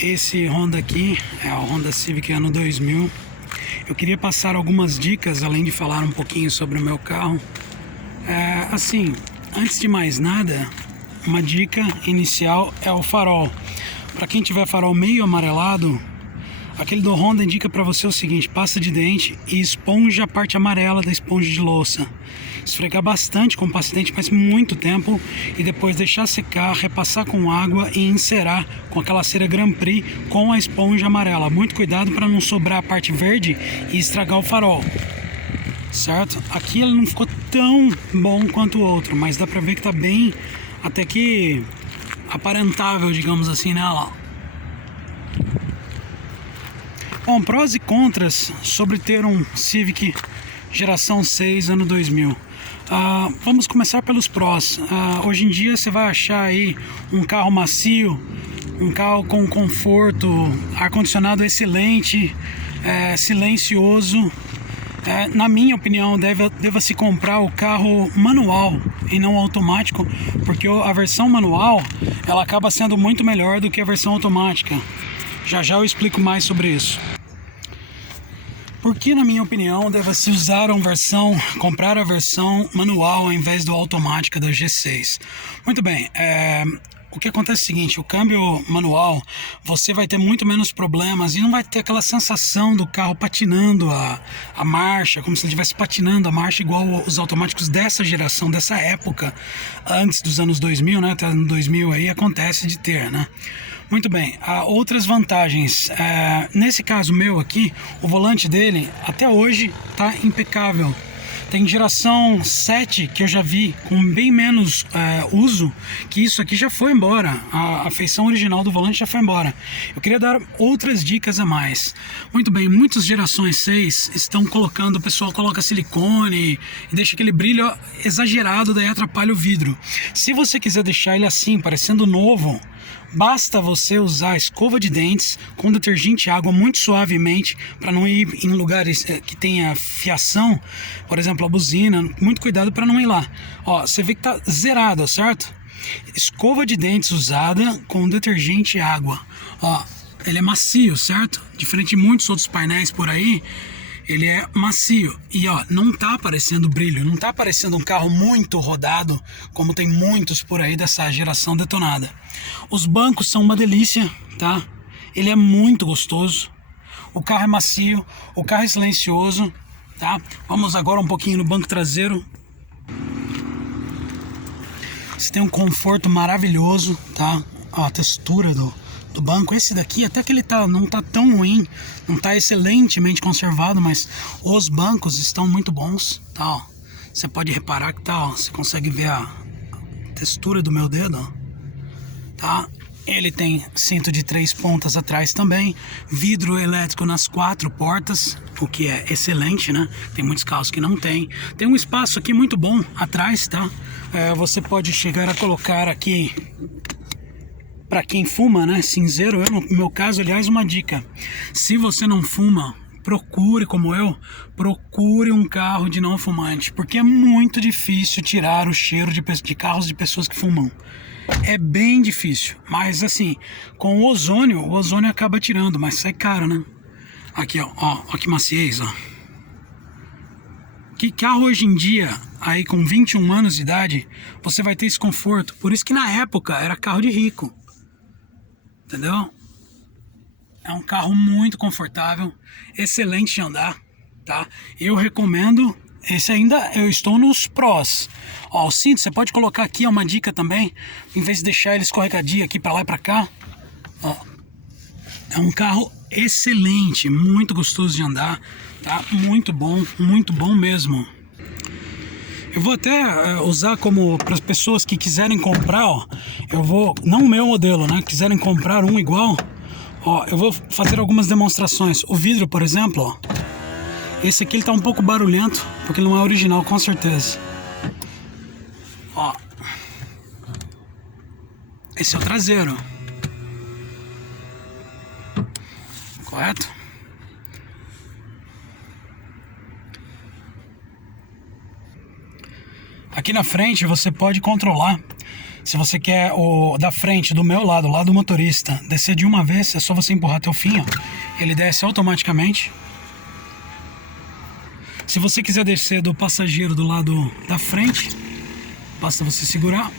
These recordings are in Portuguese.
Esse Honda aqui é o Honda Civic ano 2000. Eu queria passar algumas dicas, além de falar um pouquinho sobre o meu carro. Assim, antes de mais nada, uma dica inicial é o farol. Para quem tiver farol meio amarelado, aquele do Honda indica para você o seguinte: pasta de dente e esponja a parte amarela da esponja de louça. Esfregar bastante com pasta de dente, mas muito tempo, e depois deixar secar, repassar com água e encerar com aquela cera Grand Prix com a esponja amarela. Muito cuidado para não sobrar a parte verde e estragar o farol, certo? Aqui ele não ficou tão bom quanto o outro, mas dá para ver que tá bem, até que aparentável, digamos assim, nela. Bom, prós e contras sobre ter um Civic geração 6 ano 2000. Vamos começar pelos prós. Hoje em dia você vai achar aí um carro macio, um carro com conforto, ar-condicionado excelente, silencioso. Na minha opinião, deva-se comprar o carro manual e não automático, porque a versão manual ela acaba sendo muito melhor do que a versão automática. Já já eu explico mais sobre isso. Porque, na minha opinião, deve-se comprar a versão manual ao invés do automática da G6. Muito bem, o que acontece é o seguinte: o câmbio manual, você vai ter muito menos problemas e não vai ter aquela sensação do carro patinando a marcha, como se ele estivesse patinando a marcha igual os automáticos dessa geração, dessa época, antes dos anos 2000, né? Até ano 2000 aí acontece de ter, né? Muito bem, há outras vantagens. Nesse caso meu aqui, o volante dele até hoje está impecável. Tem geração 7 que eu já vi com bem menos uso, que isso aqui já foi embora. A feição original do volante já foi embora. Eu queria dar outras dicas a mais. Muito bem, muitas gerações 6 estão colocando, o pessoal coloca silicone e deixa aquele brilho exagerado, daí atrapalha o vidro. Se você quiser deixar ele assim, parecendo novo, basta você usar escova de dentes com detergente e água muito suavemente, para não ir em lugares que tenha fiação, por exemplo a buzina. Muito cuidado para não ir lá. Ó, você vê que tá zerado, certo? Escova de dentes usada com detergente e água. Ó, ele é macio, certo? Diferente de muitos outros painéis por aí, ele é macio. E ó, não tá aparecendo brilho, não tá aparecendo um carro muito rodado, como tem muitos por aí dessa geração detonada. Os bancos são uma delícia, tá? Ele é muito gostoso. O carro é macio, o carro é silencioso, tá? Vamos agora um pouquinho no banco traseiro. Você tem um conforto maravilhoso, tá? Ó, a textura do banco. Esse daqui até que ele não tá tão ruim, não tá excelentemente conservado, mas os bancos estão muito bons, tá? Ó, você pode reparar que tá, ó, você consegue ver a textura do meu dedo, ó, tá? Ele tem cinto de 3 pontas atrás também, vidro elétrico nas 4 portas, o que é excelente, né? Tem muitos carros que não tem. Tem um espaço aqui muito bom atrás, tá? Você pode chegar a colocar aqui, para quem fuma, né, cinzeiro. No meu caso, aliás, uma dica: se você não fuma, procure, como eu, procure um carro de não fumante, porque é muito difícil tirar o cheiro de carros de pessoas que fumam. É bem difícil, mas assim, com o ozônio acaba tirando, mas sai caro, né? Aqui, ó que maciez, ó. Que carro hoje em dia, aí com 21 anos de idade, você vai ter esse conforto? Por isso que na época era carro de rico. Entendeu? É um carro muito confortável, excelente de andar, tá? Eu recomendo. Esse ainda eu estou nos prós. Ó, o cinto você pode colocar aqui, é uma dica também, em vez de deixar ele escorregadio aqui para lá e para cá. Ó, é um carro excelente, muito gostoso de andar, tá? Muito bom mesmo. Eu vou até usar como para as pessoas que quiserem comprar, ó, não o meu modelo, né? Quiserem comprar um igual, ó, eu vou fazer algumas demonstrações. O vidro, por exemplo, ó, esse aqui ele tá um pouco barulhento, porque ele não é original, com certeza. Ó, esse é o traseiro, correto? Aqui na frente você pode controlar Se você quer o da frente, do meu lado, o lado do motorista, descer de uma vez, é só você empurrar até o fim, ó. Ele desce automaticamente. Se você quiser descer do passageiro do lado da frente, basta você segurar.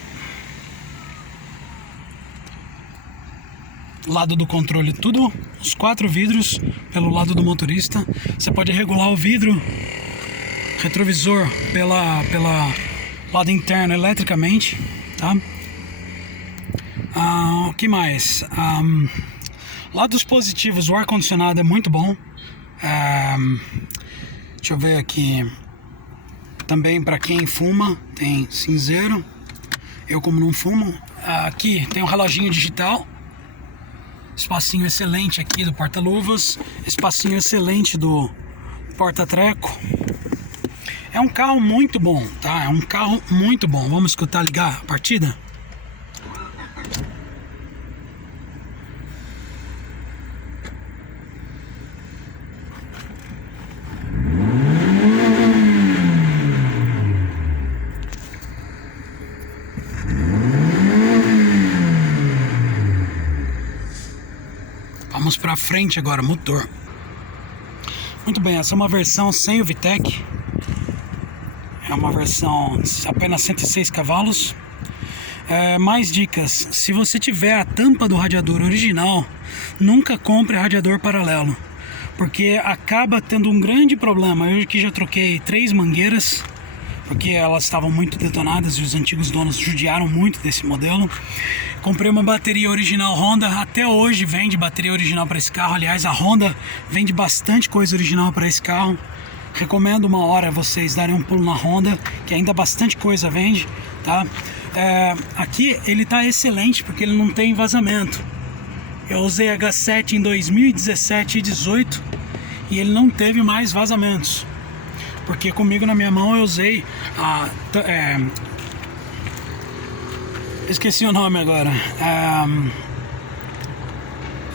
Lado do controle, tudo, os 4 vidros pelo lado do motorista. Você pode regular o vidro retrovisor pela lado interno eletricamente, tá? O que mais? Lados positivos, o ar-condicionado é muito bom. Deixa eu ver aqui. Também para quem fuma, tem cinzeiro. Eu, como não fumo, aqui tem um reloginho digital. Espacinho excelente aqui do porta-luvas. Espacinho excelente do porta-treco. É um carro muito bom, tá? É um carro muito bom. Vamos escutar ligar a partida? Vamos para frente agora, motor. Muito bem, essa é uma versão sem o VTEC. É uma versão apenas 106 cavalos. Mais dicas: se você tiver a tampa do radiador original, nunca compre radiador paralelo, porque acaba tendo um grande problema. Eu aqui já troquei 3 mangueiras, porque elas estavam muito detonadas e os antigos donos judiaram muito desse modelo. Comprei uma bateria original Honda, até hoje vende bateria original para esse carro. Aliás, a Honda vende bastante coisa original para esse carro. Recomendo uma hora vocês darem um pulo na Honda, que ainda bastante coisa vende, tá? Aqui ele tá excelente porque ele não tem vazamento. Eu usei H7 em 2017 e 2018 e ele não teve mais vazamentos. Porque comigo na minha mão eu usei esqueci o nome agora.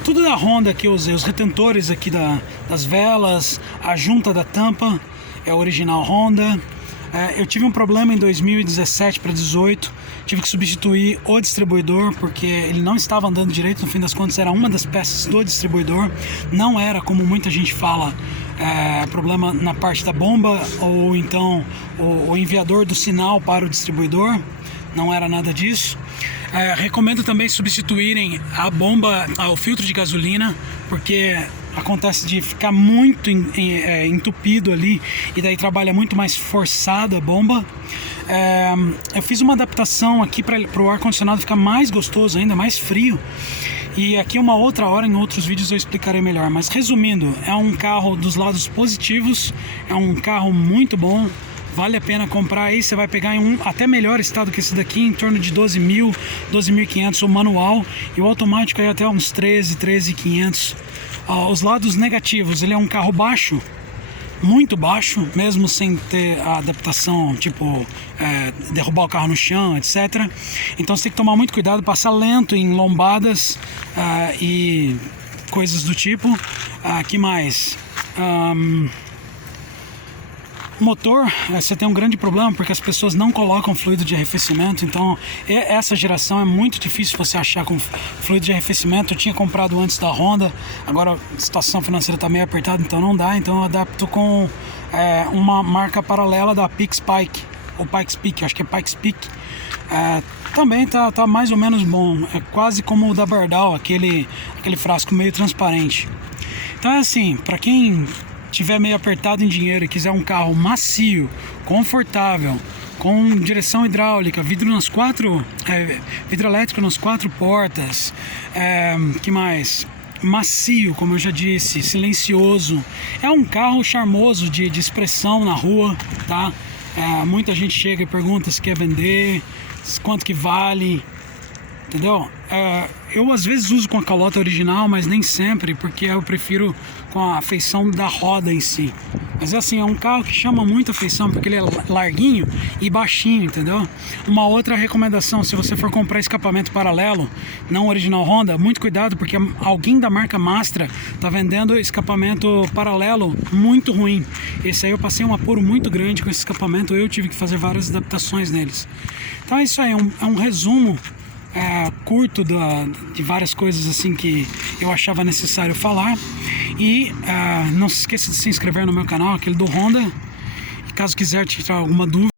Tudo da Honda que eu usei, os retentores aqui das velas, a junta da tampa é original Honda. Eu tive um problema em 2017 para 2018, tive que substituir o distribuidor porque ele não estava andando direito. No fim das contas era uma das peças do distribuidor, não era como muita gente fala, problema na parte da bomba ou então o enviador do sinal para o distribuidor. Não era nada disso. Recomendo também substituírem a bomba, o filtro de gasolina, porque acontece de ficar muito entupido ali e daí trabalha muito mais forçada a bomba. Eu fiz uma adaptação aqui para o ar-condicionado ficar mais gostoso ainda, mais frio. E aqui uma outra hora, em outros vídeos eu explicarei melhor. Mas resumindo, é um carro dos lados positivos, é um carro muito bom. Vale a pena comprar aí, você vai pegar em um até melhor estado que esse daqui, em torno de 12 mil, 12.500 o manual, e o automático aí até uns 13.500. Os lados negativos, ele é um carro baixo, muito baixo, mesmo sem ter a adaptação, tipo, derrubar o carro no chão, etc. Então você tem que tomar muito cuidado, passar lento em lombadas e coisas do tipo. Que mais? Motor, você tem um grande problema porque as pessoas não colocam fluido de arrefecimento. Então essa geração é muito difícil você achar com fluido de arrefecimento. Eu tinha comprado antes da Honda, agora a situação financeira está meio apertada, então não dá. Então eu adapto com uma marca paralela da Pikes Peak, ou Pikes Peak, acho que é Pikes Peak. Também tá mais ou menos bom, é quase como o da Bardal, aquele frasco meio transparente. Então é assim, para quem tiver meio apertado em dinheiro e quiser um carro macio, confortável, com direção hidráulica, vidro elétrico nas 4 portas, que mais? Macio, como eu já disse, silencioso. É um carro charmoso de expressão na rua, tá? Muita gente chega e pergunta se quer vender, quanto que vale. entendeu? Eu às vezes uso com a calota original, mas nem sempre, porque eu prefiro com a feição da roda em si. Mas assim, é um carro que chama muito atenção porque ele é larguinho e baixinho, entendeu? Uma outra recomendação, se você for comprar escapamento paralelo, não original Honda, muito cuidado porque alguém da marca Mastra tá vendendo escapamento paralelo muito ruim. Esse aí eu passei um apuro muito grande com esse escapamento, eu tive que fazer várias adaptações neles. Então é isso aí, é um resumo curto de várias coisas assim que eu achava necessário falar. E não se esqueça de se inscrever no meu canal, aquele do Honda. E caso quiser tirar alguma dúvida,